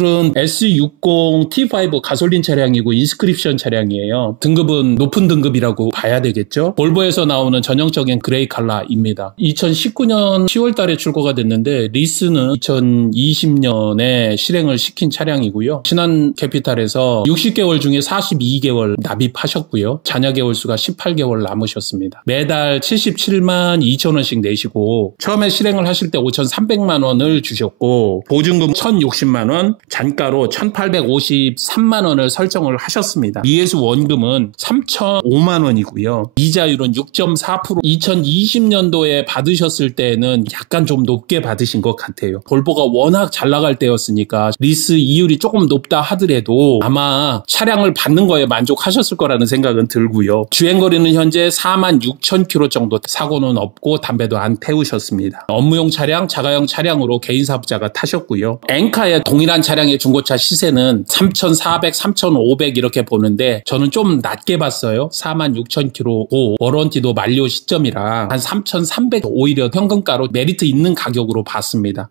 오늘은 S60 T5 가솔린 차량이고 인스크립션 차량이에요. 등급은 높은 등급이라고 봐야 되겠죠. 볼보에서 나오는 전형적인 그레이 컬러입니다. 2019년 10월 달에 출고가 됐는데 리스는 2020년에 실행을 시킨 차량이고요. 신한캐피탈에서 60개월 중에 42개월 납입하셨고요. 잔여 개월 수가 18개월 남으셨습니다. 매달 77만 2천 원씩 내시고 처음에 실행을 하실 때 5,300만 원을 주셨고 보증금 1,060만 원, 잔가로 1,853만 원을 설정을 하셨습니다. 미해수 원금은 3,005만 원이고요. 이자율은 6.4%. 2020년도에 받으셨을 때는 약간 좀 높게 받으신 것 같아요. 볼보가 워낙 잘 나갈 때였으니까 리스 이율이 조금 높다 하더라도 아마 차량을 받는 거에 만족하셨을 거라는 생각은 들고요. 주행거리는 현재 46,000km 정도, 사고는 없고 담배도 안 태우셨습니다. 업무용 차량, 자가용 차량으로 개인 사업자가 타셨고요. 엔카의 동일한 차량의 중고차 시세는 3,400, 3,500 이렇게 보는데 저는 좀 낮게 봤어요. 46,000km고 워런티도 만료 시점이라 한 3,300 오히려 현금가로 메리트 있는 가격으로 봤습니다.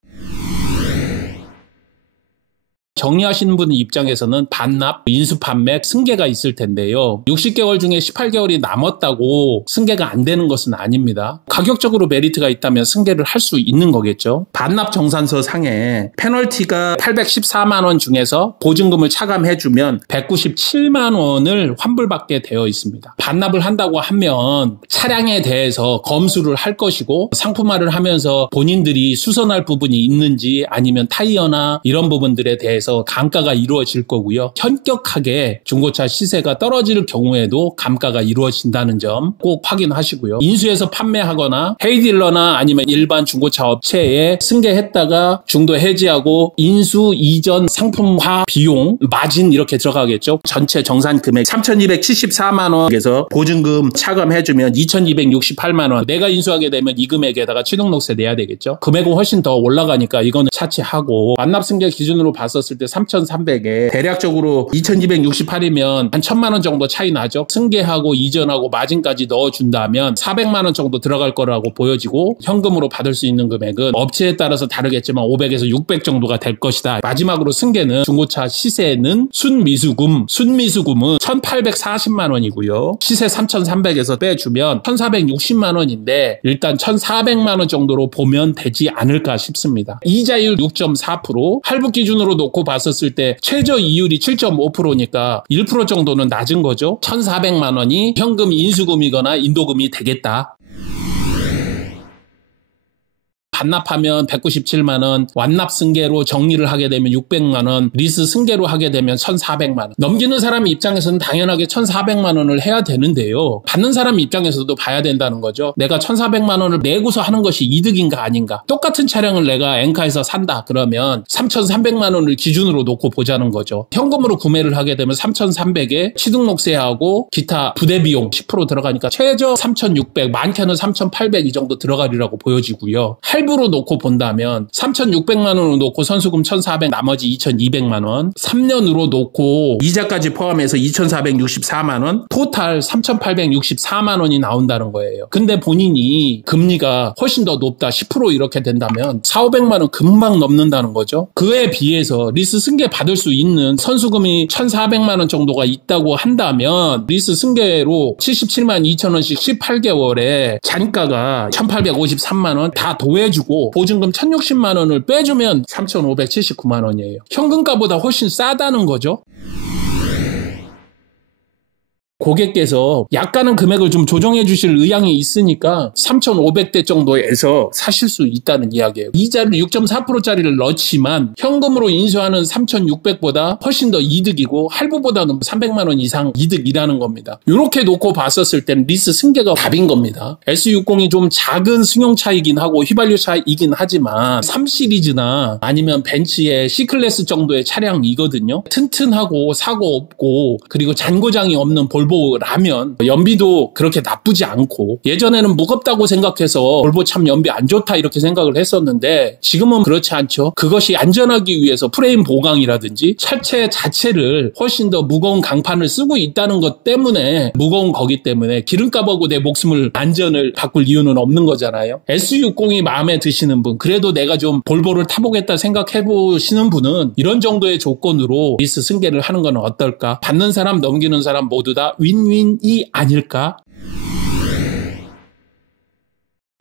정리하시는 분 입장에서는 반납, 인수 판매, 승계가 있을 텐데요. 60개월 중에 18개월이 남았다고 승계가 안 되는 것은 아닙니다. 가격적으로 메리트가 있다면 승계를 할 수 있는 거겠죠. 반납 정산서 상에 페널티가 814만 원 중에서 보증금을 차감해주면 197만 원을 환불받게 되어 있습니다. 반납을 한다고 하면 차량에 대해서 검수를 할 것이고 상품화를 하면서 본인들이 수선할 부분이 있는지 아니면 타이어나 이런 부분들에 대해서 감가가 이루어질 거고요. 현격하게 중고차 시세가 떨어질 경우에도 감가가 이루어진다는 점 꼭 확인하시고요. 인수해서 판매하거나 헤이딜러나 아니면 일반 중고차 업체에 승계했다가 중도 해지하고 인수 이전 상품화 비용, 마진 이렇게 들어가겠죠. 전체 정산 금액 3,274만 원에서 보증금 차감해주면 2,268만 원. 내가 인수하게 되면 이 금액에다가 취등록세 내야 되겠죠. 금액은 훨씬 더 올라가니까 이거는 차치하고 반납 승계 기준으로 봤었을 때 3,300에 대략적으로 2,268이면 한 1,000만 원 정도 차이 나죠. 승계하고 이전하고 마진까지 넣어준다면 400만 원 정도 들어갈 거라고 보여지고 현금으로 받을 수 있는 금액은 업체에 따라서 다르겠지만 500에서 600 정도가 될 것이다. 마지막으로 승계는 중고차 시세는 순미수금은 1,840만 원이고요. 시세 3,300에서 빼주면 1,460만 원인데 일단 1,400만 원 정도로 보면 되지 않을까 싶습니다. 이자율 6.4%, 할부 기준으로 놓고 봤었을 때 최저 이율이 7.5%니까 1% 정도는 낮은 거죠. 1,400만 원이 현금 인수금이거나 인도금이 되겠다. 반납하면 197만 원, 완납 승계로 정리를 하게 되면 600만 원, 리스 승계로 하게 되면 1,400만 원. 넘기는 사람 입장에서는 당연하게 1,400만 원을 해야 되는데요. 받는 사람 입장에서도 봐야 된다는 거죠. 내가 1,400만 원을 내고서 하는 것이 이득인가 아닌가. 똑같은 차량을 내가 엔카에서 산다 그러면 3,300만 원을 기준으로 놓고 보자는 거죠. 현금으로 구매를 하게 되면 3,300에 취등록세하고 기타 부대비용 10% 들어가니까 최저 3,600, 많게는 3,800 이 정도 들어가리라고 보여지고요. 할부로 놓고 본다면 3,600만 원으로 놓고 선수금 1,400, 나머지 2,200만 원, 3년으로 놓고 이자까지 포함해서 2,464만 원, 토탈 3,864만 원이 나온다는 거예요. 근데 본인이 금리가 훨씬 더 높다, 10% 이렇게 된다면 4,500만 원 금방 넘는다는 거죠. 그에 비해서 리스 승계 받을 수 있는 선수금이 1,400만 원 정도가 있다고 한다면 리스 승계로 77만 2천 원씩 18개월에 잔가가 1,853만 원 다 도해주고 보증금 1,060만 원을 빼주면 3,579만 원이에요. 현금가보다 훨씬 싸다는 거죠. 고객께서 약간은 금액을 좀 조정해 주실 의향이 있으니까 3,500대 정도에서 사실 수 있다는 이야기예요. 이자를 6.4%짜리를 넣지만 현금으로 인수하는 3,600보다 훨씬 더 이득이고 할부보다는 300만 원 이상 이득이라는 겁니다. 이렇게 놓고 봤었을 땐 리스 승계가 답인 겁니다. S60이 좀 작은 승용차이긴 하고 휘발유차이긴 하지만 3시리즈나 아니면 벤츠의 C클래스 정도의 차량이거든요. 튼튼하고 사고 없고 그리고 잔고장이 없는 볼보 볼보라면 연비도 그렇게 나쁘지 않고, 예전에는 무겁다고 생각해서 볼보 참 연비 안 좋다 이렇게 생각을 했었는데 지금은 그렇지 않죠. 그것이 안전하기 위해서 프레임 보강이라든지 차체 자체를 훨씬 더 무거운 강판을 쓰고 있다는 것 때문에, 무거운 거기 때문에 기름값하고 내 목숨을 안전을 바꿀 이유는 없는 거잖아요. S60이 마음에 드시는 분, 그래도 내가 좀 볼보를 타보겠다 생각해 보시는 분은 이런 정도의 조건으로 리스 승계를 하는 건 어떨까? 받는 사람 넘기는 사람 모두 다 윈윈이 아닐까?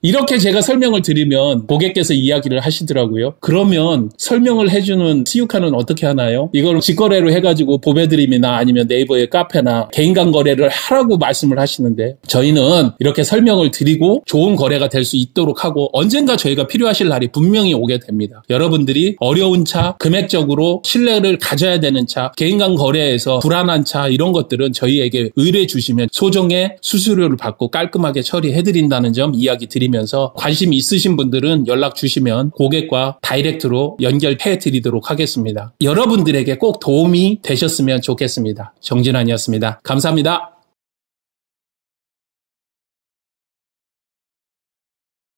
이렇게 제가 설명을 드리면 고객께서 이야기를 하시더라고요. 그러면 설명을 해주는 수유카는 어떻게 하나요? 이걸 직거래로 해가지고 보배드림이나 아니면 네이버의 카페나 개인간 거래를 하라고 말씀을 하시는데, 저희는 이렇게 설명을 드리고 좋은 거래가 될 수 있도록 하고, 언젠가 저희가 필요하실 날이 분명히 오게 됩니다. 여러분들이 어려운 차, 금액적으로 신뢰를 가져야 되는 차, 개인간 거래에서 불안한 차, 이런 것들은 저희에게 의뢰해 주시면 소정의 수수료를 받고 깔끔하게 처리해드린다는 점 이야기 드립니다. 면서 관심 있으신 분들은 연락 주시면 고객과 다이렉트로 연결해 드리도록 하겠습니다. 여러분들에게 꼭 도움이 되셨으면 좋겠습니다. 정진환이었습니다. 감사합니다.